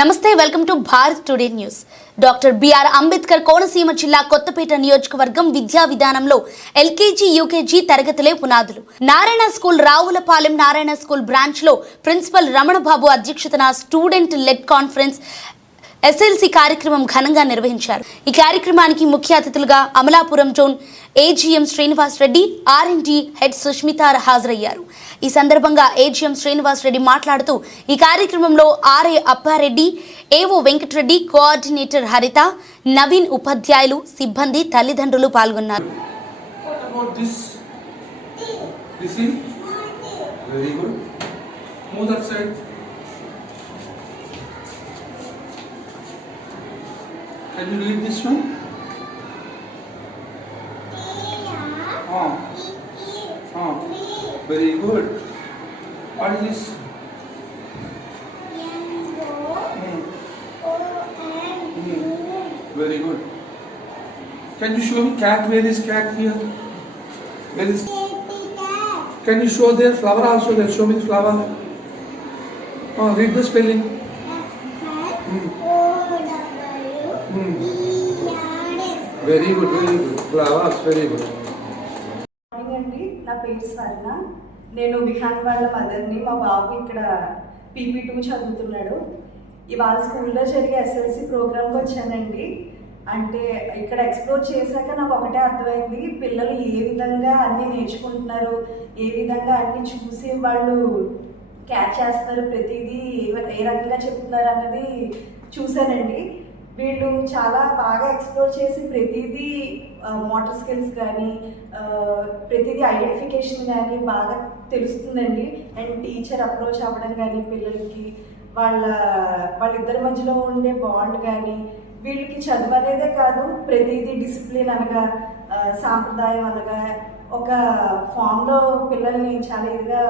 నమస్తే welcome to Bharat today news. Doctor BR Ambedkar Konaseema జిల్లా కొత్తపేట నియోజకవర్గం విద్యా విధానంలో ఎల్కేజీ యూకేజీ తరగతులే పునాదులు. నారాయణ స్కూల్ రావులపాలెం నారాయణ స్కూల్ బ్రాంచ్లో ప్రిన్సిపల్ రమణబాబు అధ్యక్షతన స్టూడెంట్ లెడ్ కాన్ఫరెన్స్ ఎస్ఎల్సి కార్యక్రమం ఘనంగా నిర్వహించారు. ఈ కార్యక్రమానికి ముఖ్య అతిథులుగా Amalapuram zone AGM Srinivas Reddy RMD head Sushmitha హాజరయ్యారు ఈ సందర్భంగా ఏజీఎం శ్రీనివాస్ రెడ్డి మాట్లాడుతూ ఈ కార్యక్రమంలో ఆర్ఏ అప్పారెడ్డి ఏవో వెంకటరెడ్డి కోఆర్డినేటర్ హరిత నవీన్ ఉపాధ్యాయులు సిబ్బంది తల్లిదండ్రులు పాల్గొన్నారు Can you read this one? Very good. What is this? Very good. Can you show me cat? Where is cat here? Where is? Can you show their flower also? There, show me the flower. Oh, read the spelling. Hmm. Very good, very good. Flowers, very good. నా పేరు స్వర్ణ నేను విహాన్ వాళ్ళ మదర్ని మా బాబు ఇక్కడ PP two చదువుతున్నాడు. ఇవాళ స్కూల్లో జరిగే ఎస్ఎల్సి ప్రోగ్రామ్కి వచ్చానండి. అంటే ఇక్కడ ఎక్స్ప్లోర్ చేశాక నాకు ఒకటే అర్థమైంది పిల్లలు ఏ విధంగా అన్నీ నేర్చుకుంటున్నారు ఏ విధంగా అన్నీ చూసి వాళ్ళు క్యాచ్ చేస్తున్నారు ప్రతిదీ ఏ- ఏ రకంగా చెప్తున్నారు అన్నది చూశానండి. వీళ్ళు చాలా బాగా ఎక్స్ప్లోర్ చేసి ప్రతిదీ మోటార్ స్కిల్స్ కానీ ప్రతిదీ ఐడెంటిఫికేషన్ కానీ బాగా తెలుస్తుందండి. అండ్ టీచర్ అప్రోచ్ అవ్వడం కానీ పిల్లలకి వాళ్ళ వాళ్ళిద్దరి మధ్యలో ఉండే బాండ్ కానీ వీళ్ళకి చదువు అనేదే కాదు ప్రతిదీ డిసిప్లిన్ అనగా సాంప్రదాయం అనగా ఒక ఫామ్లో పిల్లల్ని చాలా ఇదిగా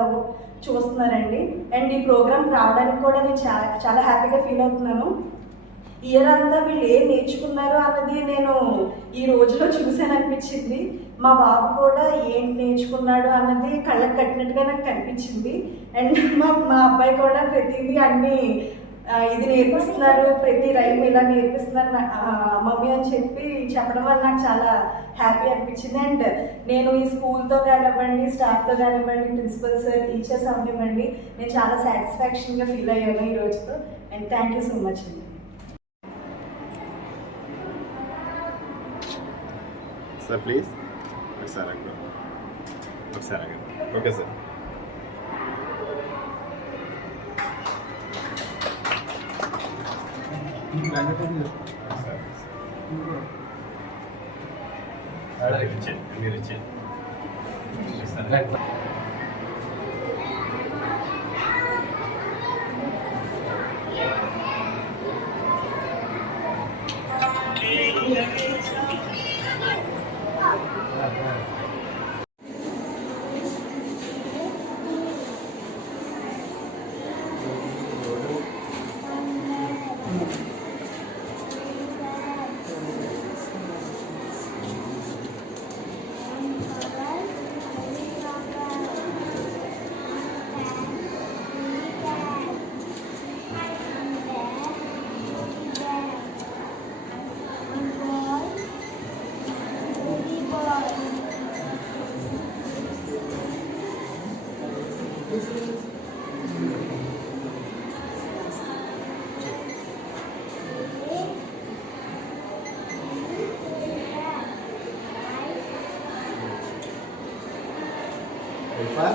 చూస్తున్నారండి. అండ్ ఈ ప్రోగ్రామ్ రావడానికి కూడా నేను చాలా చాలా హ్యాపీగా ఫీల్ అవుతున్నాను. ఇయర్ అంతా వీళ్ళు ఏం నేర్చుకున్నారు అన్నది నేను ఈ రోజులో చూశాను అనిపించింది మా బాబు కూడా ఏం నేర్చుకున్నాడు అన్నది కళ్ళకు కట్టినట్టుగా నాకు కనిపించింది. అండ్ మా మా అబ్బాయి కూడా ప్రతిదీ అన్ని ఇది నేర్పిస్తున్నారు ప్రతి రైమ్ ఇలా నేర్పిస్తున్నారు మమ్మీ అని చెప్పి చెప్పడం వల్ల నాకు చాలా హ్యాపీ అనిపించింది. అండ్ నేను ఈ స్కూల్తో కానివ్వండి స్టాఫ్తో కానివ్వండి ప్రిన్సిపల్స్ టీచర్స్ అవనివ్వండి నేను చాలా సాటిస్ఫాక్షన్గా ఫీల్ అయ్యాను ఈ రోజుతో. And thank you so much అండి. సార్ ప్లీజ్ ఒకసారి అక్కడ ఒకసారి అక్కడ ఓకే సార్ ఇచ్చేయండి మీరు ఇచ్చేయండి సరే Alpha.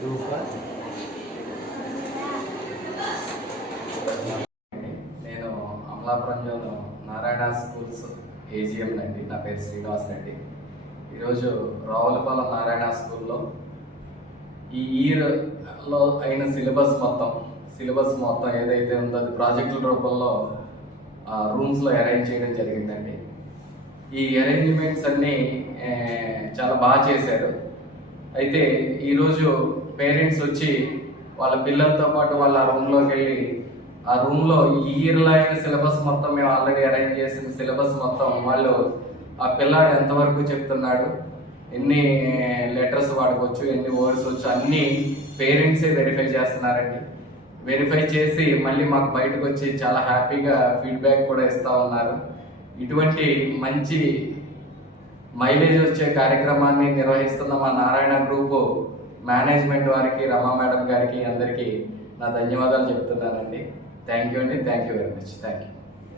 Alpha. నేను Amalapuram zone Narayana schools AGM అండి నా పేరు శ్రీనివాస్ రెడ్డి ఈరోజు రావులపాలెం నారాయణ స్కూల్లో ఈ ఇయర్లో అయిన సిలబస్ మొత్తం సిలబస్ మొత్తం ఏదైతే ఉందో అది ప్రాజెక్టుల రూపంలో రూమ్స్లో అరేంజ్ చేయడం జరిగిందండి. ఈ అరేంజ్మెంట్స్ అన్నీ చాలా బాగా చేశారు. అయితే ఈరోజు పేరెంట్స్ వచ్చి వాళ్ళ పిల్లలతో పాటు వాళ్ళ రూమ్లోకి వెళ్ళి ఆ రూమ్లో ఈ ఇయర్లో అయిన సిలబస్ మొత్తం మేము ఆల్రెడీ అరేంజ్ చేసిన సిలబస్ మొత్తం వాళ్ళు ఆ పిల్లాడు ఎంతవరకు చెప్తున్నాడు? ఎన్ని లెటర్స్ వాడుకోవచ్చు ఎన్ని వర్డ్స్ వచ్చు అన్ని పేరెంట్సే వెరిఫై చేస్తున్నారండి. వెరిఫై చేసి మళ్ళీ మాకు బయటకు వచ్చి చాలా హ్యాపీగా ఫీడ్బ్యాక్ కూడా ఇస్తా ఉన్నారు. ఇటువంటి మంచి మైలేజ్ వచ్చే కార్యక్రమాన్ని నిర్వహిస్తున్న మా నారాయణ గ్రూప్ మేనేజ్మెంట్ వారికి రమా మేడం గారికి అందరికీ నా ధన్యవాదాలు చెప్తున్నానండి. థ్యాంక్ యూ అండి thank you very much thank you